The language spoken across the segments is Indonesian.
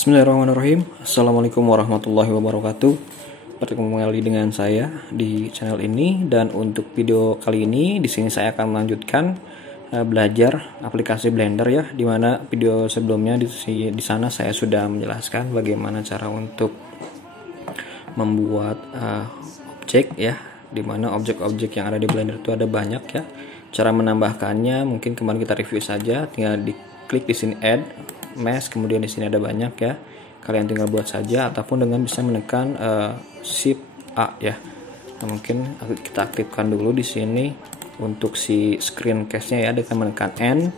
Bismillahirrahmanirrahim. Assalamualaikum warahmatullahi wabarakatuh. Bertemu kembali dengan saya di channel ini, dan untuk video kali ini di sini saya akan melanjutkan belajar aplikasi Blender ya. Dimana video sebelumnya di sana saya sudah menjelaskan bagaimana cara untuk membuat objek ya. Dimana objek-objek yang ada di Blender itu ada banyak ya. Cara menambahkannya mungkin kemarin kita review saja. Tinggal diklik di sini Add Mesh, kemudian di sini ada banyak ya, kalian tinggal buat saja ataupun dengan bisa menekan Shift A ya. Nah, mungkin kita aktifkan dulu di sini untuk si screen case-nya ya, dengan menekan N,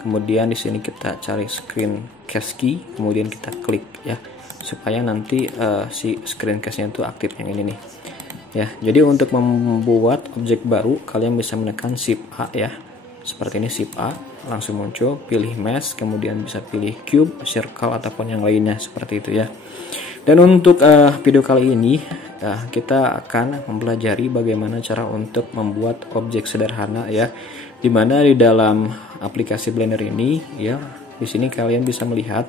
kemudian di sini kita cari screen case key, kemudian kita klik ya, supaya nanti si screen case-nya itu aktif yang ini nih ya. Jadi untuk membuat objek baru kalian bisa menekan Shift A ya, seperti ini. Shift A langsung muncul, pilih mesh, kemudian bisa pilih cube, circle ataupun yang lainnya seperti itu ya. Dan untuk video kali ini kita akan mempelajari bagaimana cara untuk membuat objek sederhana ya, dimana di dalam aplikasi Blender ini ya, di sini kalian bisa melihat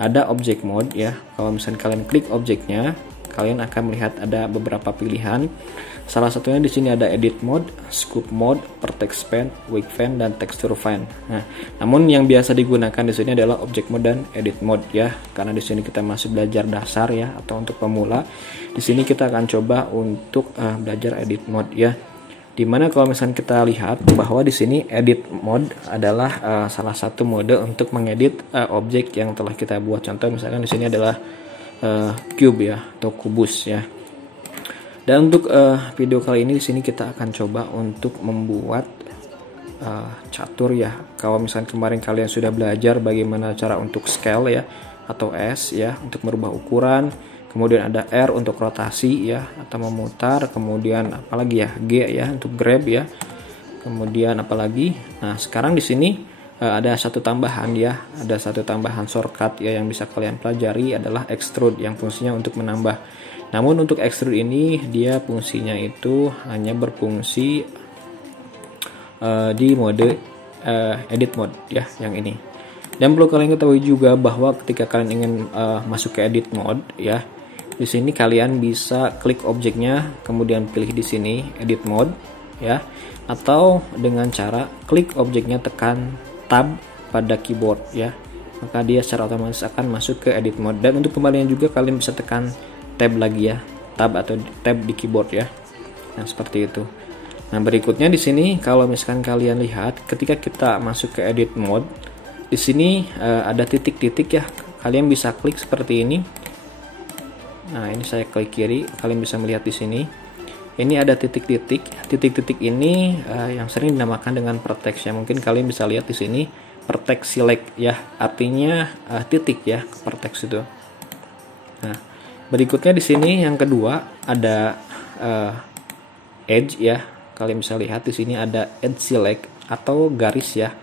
ada object mode ya. Kalau misalnya kalian klik objeknya, kalian akan melihat ada beberapa pilihan. Salah satunya di sini ada edit mode, scope mode, vertex fan, wake fan, dan texture fan. Nah, namun yang biasa digunakan di sini adalah object mode dan edit mode ya, karena di sini kita masih belajar dasar ya, atau untuk pemula. Di sini kita akan coba untuk belajar edit mode ya. Dimana kalau misalnya kita lihat bahwa di sini edit mode adalah salah satu mode untuk mengedit objek yang telah kita buat. Contoh misalkan di sini adalah cube ya, atau kubus ya. Dan untuk video kali ini di sini kita akan coba untuk membuat catur ya. Kalau misalnya kemarin kalian sudah belajar bagaimana cara untuk scale ya, atau S ya untuk merubah ukuran, kemudian ada R untuk rotasi ya atau memutar, kemudian apalagi ya, G ya untuk grab ya, kemudian apalagi. Nah, sekarang di sini ada satu tambahan ya, ada satu tambahan shortcut ya yang bisa kalian pelajari adalah extrude yang fungsinya untuk menambah. Namun untuk extrude ini dia fungsinya itu hanya berfungsi di mode edit mode ya, yang ini. Dan perlu kalian ketahui juga bahwa ketika kalian ingin masuk ke edit mode ya, di sini kalian bisa klik objeknya, kemudian pilih di sini edit mode ya, atau dengan cara klik objeknya tekan tab pada keyboard ya, maka dia secara otomatis akan masuk ke edit mode. Dan untuk kembalinya juga kalian bisa tekan tab lagi ya, tab atau tab di keyboard ya. Nah, seperti itu. Nah, berikutnya di sini kalau misalkan kalian lihat ketika kita masuk ke edit mode, di sini ada titik-titik ya, kalian bisa klik seperti ini. Nah, ini saya klik kiri, kalian bisa melihat di sini. Ini ada titik-titik. Titik-titik ini yang sering dinamakan dengan vertex ya. Mungkin kalian bisa lihat di sini vertex select ya, artinya titik ya, vertex itu. Nah, berikutnya di sini yang kedua ada edge ya. Kalian bisa lihat di sini ada edge select atau garis ya.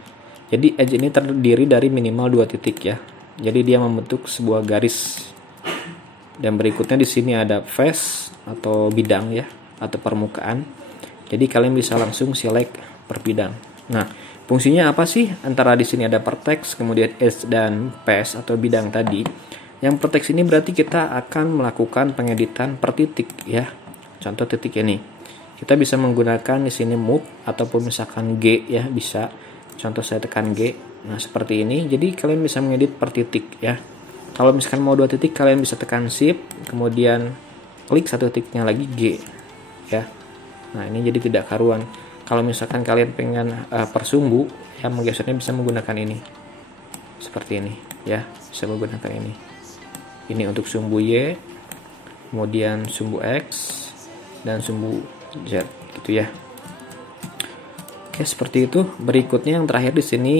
Jadi edge ini terdiri dari minimal 2 titik ya. Jadi dia membentuk sebuah garis. Dan berikutnya di sini ada face atau bidang ya, atau permukaan. Jadi kalian bisa langsung select per bidang. Nah, fungsinya apa sih? Antara di sini ada vertex, kemudian edge dan face atau bidang tadi. Yang vertex ini berarti kita akan melakukan pengeditan per titik ya. Contoh titik ini. Kita bisa menggunakan di sini move ataupun misalkan G ya, bisa. Contoh saya tekan G. Nah, seperti ini. Jadi kalian bisa mengedit per titik ya. Kalau misalkan mau 2 titik kalian bisa tekan shift, kemudian klik 1 titiknya lagi G ya. Nah, ini jadi tidak karuan. Kalau misalkan kalian pengen persumbu ya, menggesernya bisa menggunakan ini. Seperti ini ya, bisa menggunakan ini. Ini untuk sumbu Y, kemudian sumbu X, dan sumbu Z gitu ya. Oke, seperti itu. Berikutnya yang terakhir di sini,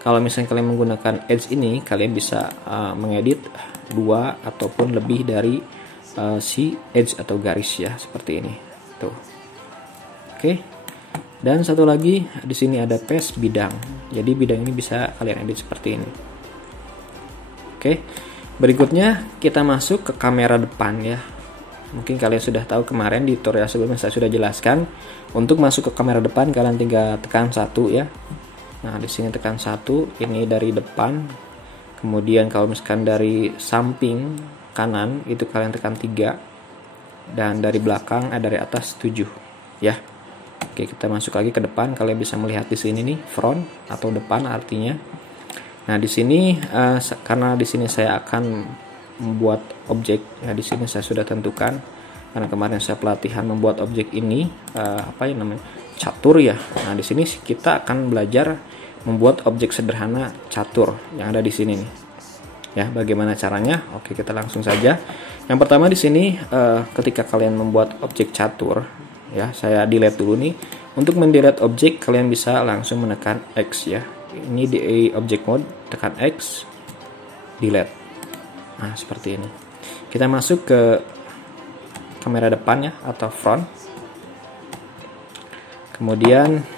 kalau misalnya kalian menggunakan edge ini, kalian bisa mengedit 2 ataupun lebih dari si edge atau garis ya, seperti ini. Tuh. Oke. Dan satu lagi di sini ada face bidang. Jadi bidang ini bisa kalian edit seperti ini. Oke. Berikutnya kita masuk ke kamera depan ya. Mungkin kalian sudah tahu kemarin di tutorial sebelumnya saya sudah jelaskan. Untuk masuk ke kamera depan kalian tinggal tekan 1 ya. Nah, di sini tekan 1, ini dari depan. Kemudian kalau misalkan dari samping kanan itu kalian tekan 3, dan dari belakang dari atas 7 ya. Oke, kita masuk lagi ke depan. Kalian bisa melihat di sini nih, front atau depan artinya. Nah, di sini karena di sini saya akan membuat objek ya, di sini saya sudah tentukan karena kemarin saya pelatihan membuat objek ini apa yang namanya catur ya. Nah, di sini kita akan belajar membuat objek sederhana catur yang ada di sini nih. Ya, bagaimana caranya? Oke, kita langsung saja. Yang pertama di sini ketika kalian membuat objek catur, ya, saya delete dulu nih. Untuk mendelete objek kalian bisa langsung menekan X ya. Ini di object mode, tekan X, delete. Nah, seperti ini. Kita masuk ke kamera depan ya, atau front. Kemudian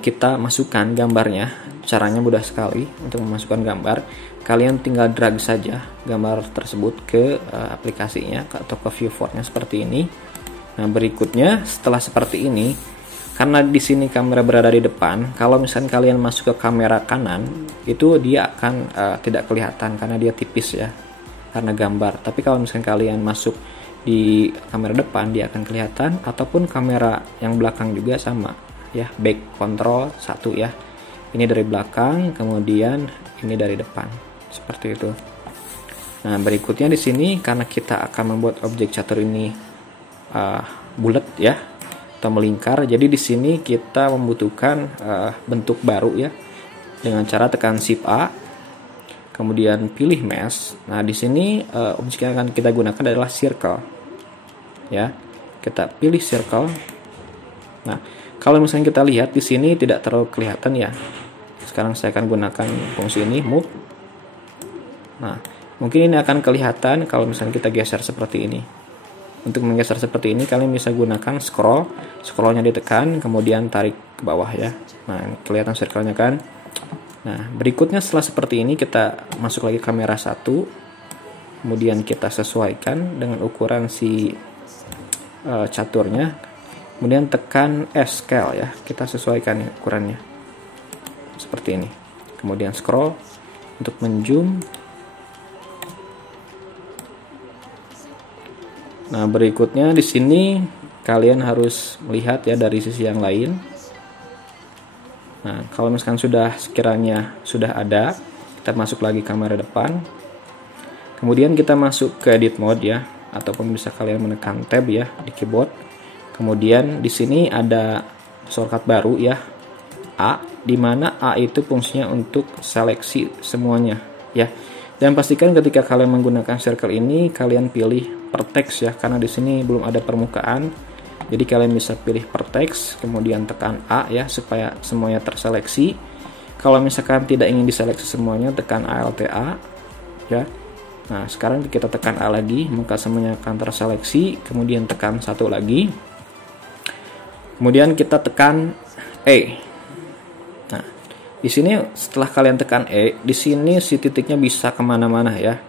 kita masukkan gambarnya. Caranya mudah sekali untuk memasukkan gambar. Kalian tinggal drag saja gambar tersebut ke aplikasinya atau ke viewportnya seperti ini. Nah, berikutnya setelah seperti ini, karena di sini kamera berada di depan, kalau misalnya kalian masuk ke kamera kanan, itu dia akan tidak kelihatan karena dia tipis ya, karena gambar. Tapi kalau misalnya kalian masuk di kamera depan, dia akan kelihatan, ataupun kamera yang belakang juga sama ya, back control 1 ya. Ini dari belakang, kemudian ini dari depan. Seperti itu. Nah, berikutnya di sini karena kita akan membuat objek catur ini bulat ya, atau melingkar. Jadi di sini kita membutuhkan bentuk baru ya, dengan cara tekan Shift A, kemudian pilih mesh. Nah, di sini objek yang akan kita gunakan adalah circle. Ya, kita pilih circle. Nah, kalau misalnya kita lihat di sini tidak terlalu kelihatan ya. Sekarang saya akan gunakan fungsi ini, move. Nah, mungkin ini akan kelihatan kalau misalnya kita geser seperti ini. Untuk menggeser seperti ini, kalian bisa gunakan scroll. Scrollnya ditekan, kemudian tarik ke bawah ya. Nah, ini kelihatan circle-nya kan. Nah, berikutnya setelah seperti ini, kita masuk lagi kamera 1. Kemudian kita sesuaikan dengan ukuran si caturnya. Kemudian tekan S scale ya. Kita sesuaikan ukurannya. Seperti ini. Kemudian scroll untuk menzoom. Nah, berikutnya di sini kalian harus melihat ya dari sisi yang lain. Nah, kalau misalkan sekiranya sudah ada, kita masuk lagi kamera depan. Kemudian kita masuk ke edit mode ya, ataupun bisa kalian menekan tab ya di keyboard. Kemudian di sini ada shortcut baru ya, A, di mana A itu fungsinya untuk seleksi semuanya ya. Dan pastikan ketika kalian menggunakan circle ini kalian pilih per text ya, karena di sini belum ada permukaan. Jadi kalian bisa pilih per text, kemudian tekan A ya supaya semuanya terseleksi. Kalau misalkan tidak ingin diseleksi semuanya, tekan ALTA ya. Nah, sekarang kita tekan A lagi, maka semuanya akan terseleksi. Kemudian tekan 1 lagi. Kemudian kita tekan E. Nah, di sini setelah kalian tekan E, di sini si titiknya bisa kemana-mana ya.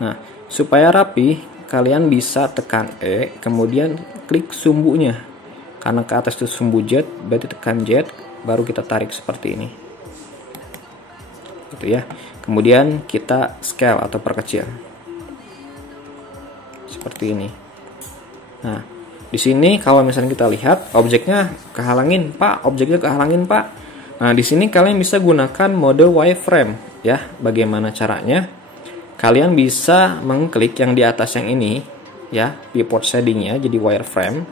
Nah, supaya rapi, kalian bisa tekan E, kemudian klik sumbunya. Karena ke atas itu sumbu Z, berarti tekan Z, baru kita tarik seperti ini. Gitu ya. Kemudian kita scale atau perkecil. Seperti ini. Nah, di sini kalau misalnya kita lihat objeknya kehalangin, Pak, objeknya kehalangin, Pak. Nah, di sini kalian bisa gunakan mode wireframe ya. Bagaimana caranya? Kalian bisa mengklik yang di atas yang ini ya, viewport shading-nya jadi wireframe,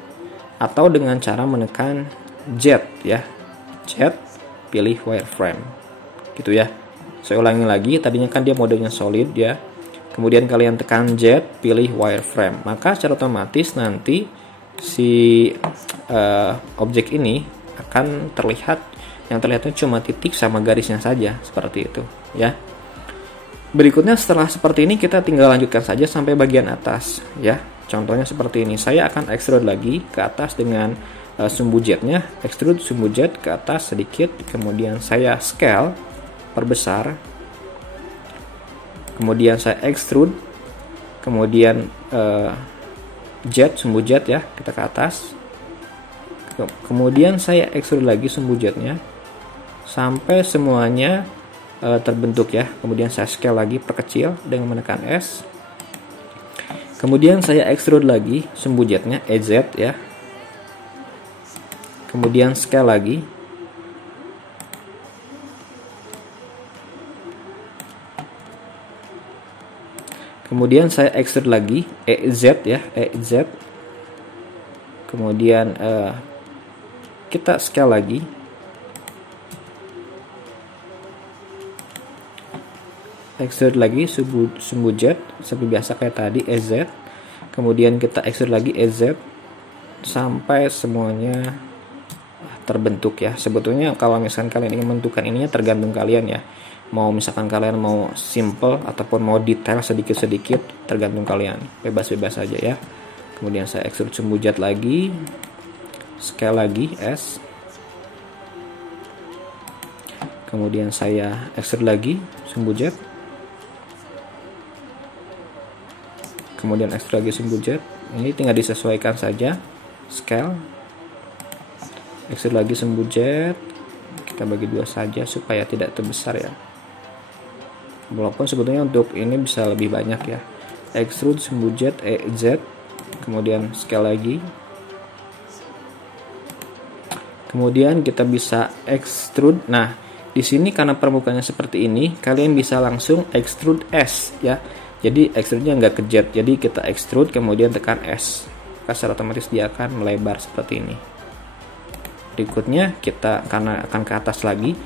atau dengan cara menekan Z ya. Z, pilih wireframe. Gitu ya. Saya ulangi lagi, tadinya kan dia modenya solid ya. Kemudian kalian tekan Z, pilih wireframe. Maka secara otomatis nanti si objek ini akan terlihat, yang terlihatnya cuma titik sama garisnya saja, seperti itu ya. Berikutnya setelah seperti ini kita tinggal lanjutkan saja sampai bagian atas ya. Contohnya seperti ini. Saya akan extrude lagi ke atas dengan sumbu Z-nya, extrude sumbu Z ke atas sedikit, kemudian saya scale, perbesar. Kemudian saya extrude, kemudian Z, sumbu Z ya, kita ke atas. Kemudian saya extrude lagi sumbu Z-nya sampai semuanya terbentuk ya. Kemudian saya scale lagi, perkecil dengan menekan S. Kemudian saya extrude lagi sumbu jetnya EZ ya. Kemudian scale lagi. Kemudian saya extrude lagi EZ ya, EZ. Kemudian kita scale lagi. Extrude lagi sumbu jet seperti biasa kayak tadi EZ. Kemudian kita extrude lagi EZ sampai semuanya terbentuk ya. Sebetulnya kalau misalkan kalian ingin menentukan ininya tergantung kalian ya. Mau misalkan kalian mau simple ataupun mau detail sedikit-sedikit, tergantung kalian. Bebas-bebas aja ya. Kemudian saya extrude sumbu jet lagi. Scale lagi S. Kemudian saya extrude lagi sumbu jet. Kemudian extrude lagi sumbu jet. Ini tinggal disesuaikan saja. Scale. Extrude lagi sumbu jet. Kita bagi dua saja supaya tidak terbesar ya. Walaupun sebetulnya untuk ini bisa lebih banyak ya. Extrude sumbu jet EZ. Kemudian scale lagi. Kemudian kita bisa extrude. Nah, di sini karena permukaannya seperti ini, kalian bisa langsung extrude S ya. Jadi extrude-nya nggak ke jet. Jadi kita extrude kemudian tekan S. Secara otomatis dia akan melebar seperti ini. Berikutnya kita karena akan ke atas lagi,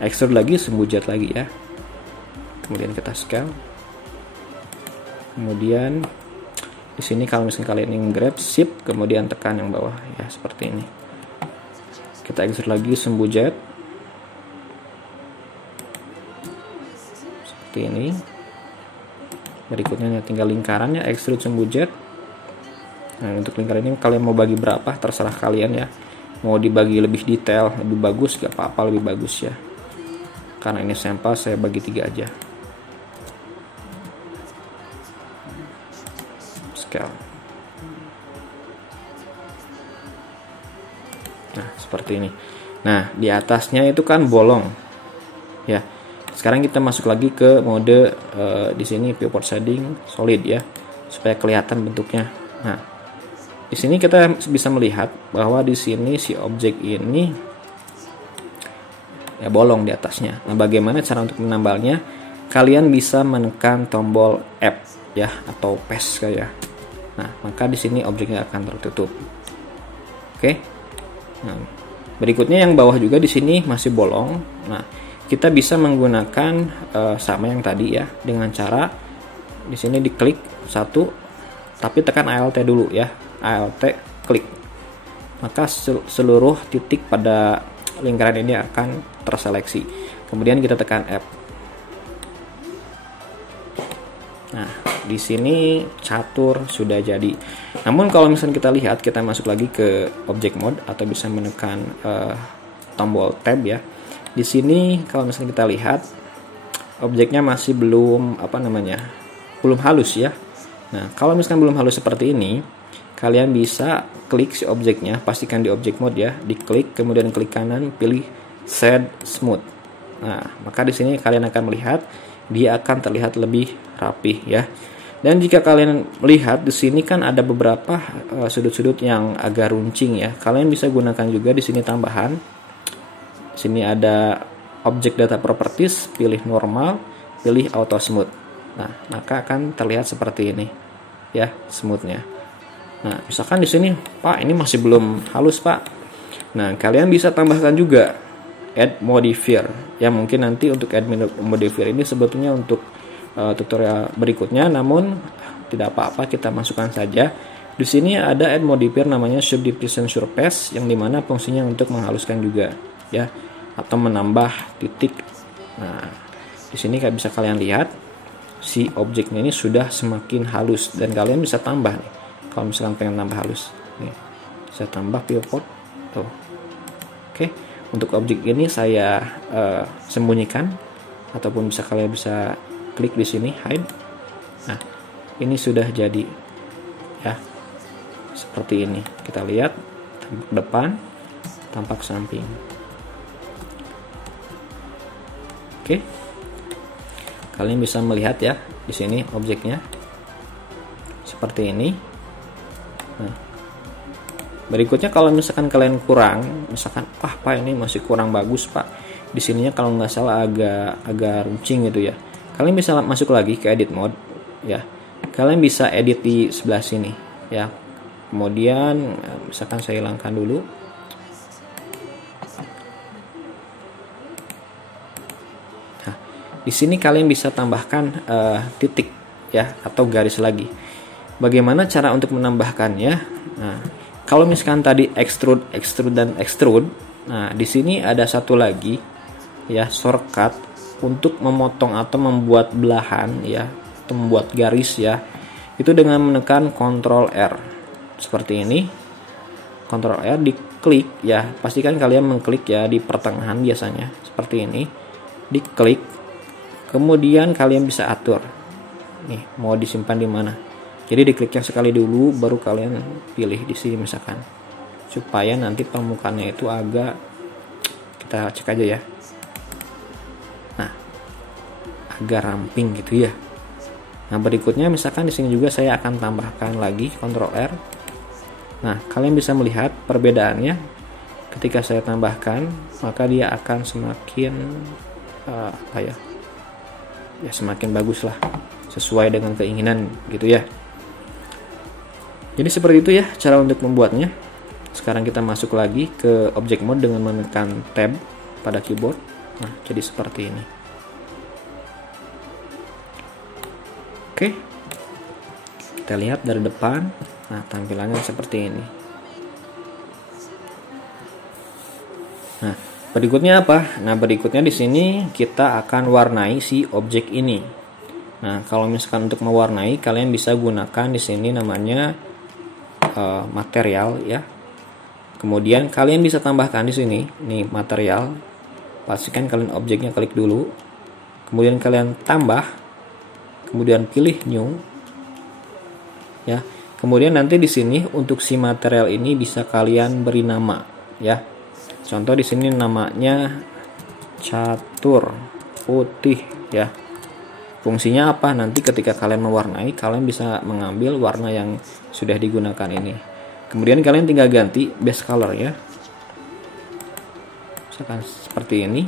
extrude lagi sumbu jet lagi ya. Kemudian kita scale. Kemudian di sini kalau misalnya kalian ingin grab shift kemudian tekan yang bawah ya seperti ini. Kita extrude lagi sumbu jet. Seperti ini. Berikutnya tinggal lingkarannya extrude sumbu jet. Nah, untuk lingkaran ini kalian mau bagi berapa terserah kalian ya. Mau dibagi lebih detail, lebih bagus gak apa-apa, lebih bagus ya. Karena ini sampel saya bagi 3 aja. Scale. Nah, seperti ini. Nah, di atasnya itu kan bolong. Ya. Sekarang kita masuk lagi ke mode di sini viewport shading solid ya, supaya kelihatan bentuknya. Nah, di sini kita bisa melihat bahwa di sini si objek ini ya bolong di atasnya. Nah, bagaimana cara untuk menambalnya? Kalian bisa menekan tombol F ya atau paste kayak. Nah, maka di sini objeknya akan tertutup. Oke. Nah, berikutnya yang bawah juga di sini masih bolong. Nah, kita bisa menggunakan sama yang tadi ya, dengan cara di sini diklik satu, tapi tekan Alt dulu ya, Alt klik. Maka seluruh titik pada lingkaran ini akan terseleksi. Kemudian kita tekan F. Nah, di sini catur sudah jadi. Namun kalau misalnya kita lihat, kita masuk lagi ke object mode atau bisa menekan tombol tab ya. Di sini kalau misalnya kita lihat objeknya masih belum belum halus ya. Nah, kalau misalkan belum halus seperti ini, kalian bisa klik si objeknya, pastikan di object mode ya, diklik kemudian klik kanan, pilih shade smooth. Nah, maka di sini kalian akan melihat dia akan terlihat lebih rapih ya. Dan jika kalian melihat di sini kan ada beberapa sudut-sudut yang agak runcing ya. Kalian bisa gunakan juga di sini tambahan. Sini ada object data properties, pilih normal, pilih auto smooth. Nah, maka akan terlihat seperti ini ya, smoothnya. Nah, misalkan di sini, Pak, ini masih belum halus, Pak. Nah, kalian bisa tambahkan juga add modifier. Ya, mungkin nanti untuk add modifier ini sebetulnya untuk tutorial berikutnya, namun tidak apa-apa, kita masukkan saja. Di sini ada add modifier namanya subdivision surface, yang dimana fungsinya untuk menghaluskan juga ya, atau menambah titik. Nah, di sini bisa kalian lihat si objeknya ini sudah semakin halus, dan kalian bisa tambah nih kalau misalkan pengen tambah halus nih, saya tambah viewport tuh. Oke, untuk objek ini saya sembunyikan, ataupun bisa kalian bisa klik di sini hide. Nah, ini sudah jadi ya, seperti ini. Kita lihat tampak depan, tampak samping. Oke, kalian bisa melihat ya di sini objeknya seperti ini. Nah, berikutnya kalau misalkan kalian kurang, misalkan Pak ini masih kurang bagus Pak, di sininya kalau nggak salah agak runcing gitu ya, kalian bisa masuk lagi ke edit mode ya, kalian bisa edit di sebelah sini ya. Kemudian misalkan saya hilangkan dulu. Nah, di sini kalian bisa tambahkan titik ya atau garis lagi. Bagaimana cara untuk menambahkannya? Nah, kalau misalkan tadi extrude dan extrude, nah di sini ada satu lagi ya shortcut untuk memotong atau membuat belahan ya, atau membuat garis ya. Itu dengan menekan Ctrl R seperti ini. Ctrl R diklik ya, pastikan kalian mengklik ya di pertengahan biasanya seperti ini. Diklik, kemudian kalian bisa atur. Nih, mau disimpan di mana? Jadi dikliknya sekali dulu, baru kalian pilih di sini misalkan, supaya nanti permukaannya itu agak, kita cek aja ya. Nah, agak ramping gitu ya. Nah, berikutnya misalkan di sini juga saya akan tambahkan lagi Ctrl R. Nah, kalian bisa melihat perbedaannya. Ketika saya tambahkan, maka dia akan semakin semakin bagus lah, sesuai dengan keinginan gitu ya. Jadi seperti itu ya cara untuk membuatnya. Sekarang kita masuk lagi ke object mode dengan menekan tab pada keyboard. Nah, jadi seperti ini. Oke, kita lihat dari depan. Nah, tampilannya seperti ini. Nah, berikutnya apa? Nah, berikutnya di sini kita akan warnai si objek ini. Nah, kalau misalkan untuk mewarnai, kalian bisa gunakan di sini namanya material ya. Kemudian kalian bisa tambahkan di sini nih material. Pastikan kalian objeknya klik dulu. Kemudian kalian tambah. Kemudian pilih new. Ya. Kemudian nanti di sini untuk si material ini bisa kalian beri nama ya. Contoh di sini namanya catur putih ya. Fungsinya apa? Nanti ketika kalian mewarnai, kalian bisa mengambil warna yang sudah digunakan ini. Kemudian kalian tinggal ganti base color ya. Misalkan seperti ini.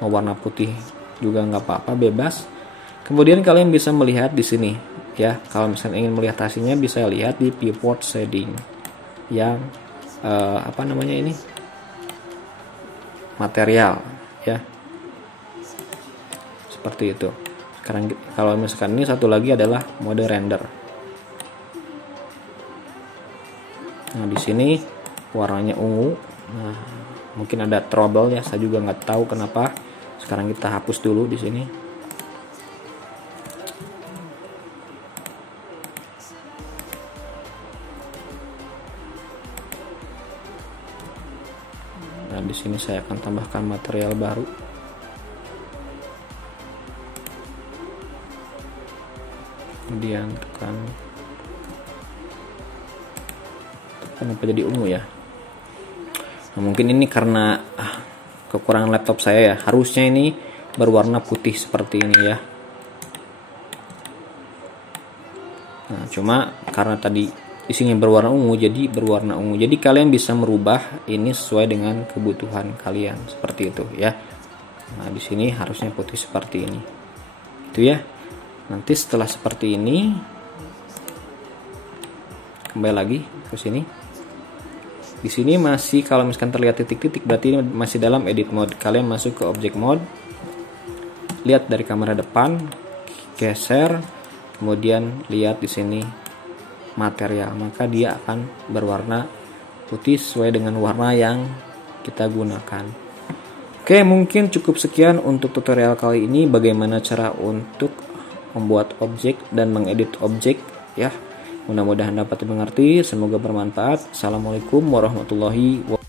Mau warna putih juga nggak apa-apa, bebas. Kemudian kalian bisa melihat di sini ya. Kalau misalnya ingin melihat hasilnya, bisa lihat di pivot shading yang material ya. Seperti itu. Sekarang kalau misalkan ini satu lagi adalah mode render. Nah, di sini warnanya ungu. Nah, mungkin ada trouble ya, saya juga nggak tahu kenapa. Sekarang kita hapus dulu di sini. Nah, di sini saya akan tambahkan material baru. Kemudian tekan. Kenapa jadi ungu ya? Nah, mungkin ini karena kekurangan laptop saya ya. Harusnya ini berwarna putih seperti ini ya. Nah, cuma karena tadi di sini berwarna ungu, jadi berwarna ungu. Jadi kalian bisa merubah ini sesuai dengan kebutuhan kalian seperti itu ya. Nah, di sini harusnya putih seperti ini. Itu ya. Nanti setelah seperti ini, kembali lagi ke sini. Di sini masih, kalau misalkan terlihat titik-titik, berarti ini masih dalam edit mode. Kalian masuk ke object mode, lihat dari kamera depan, geser, kemudian lihat di sini material, maka dia akan berwarna putih sesuai dengan warna yang kita gunakan. Oke, mungkin cukup sekian untuk tutorial kali ini, bagaimana cara untuk membuat objek dan mengedit objek ya. Mudah-mudahan dapat dimengerti, semoga bermanfaat. Assalamualaikum warahmatullahi wabarakatuh.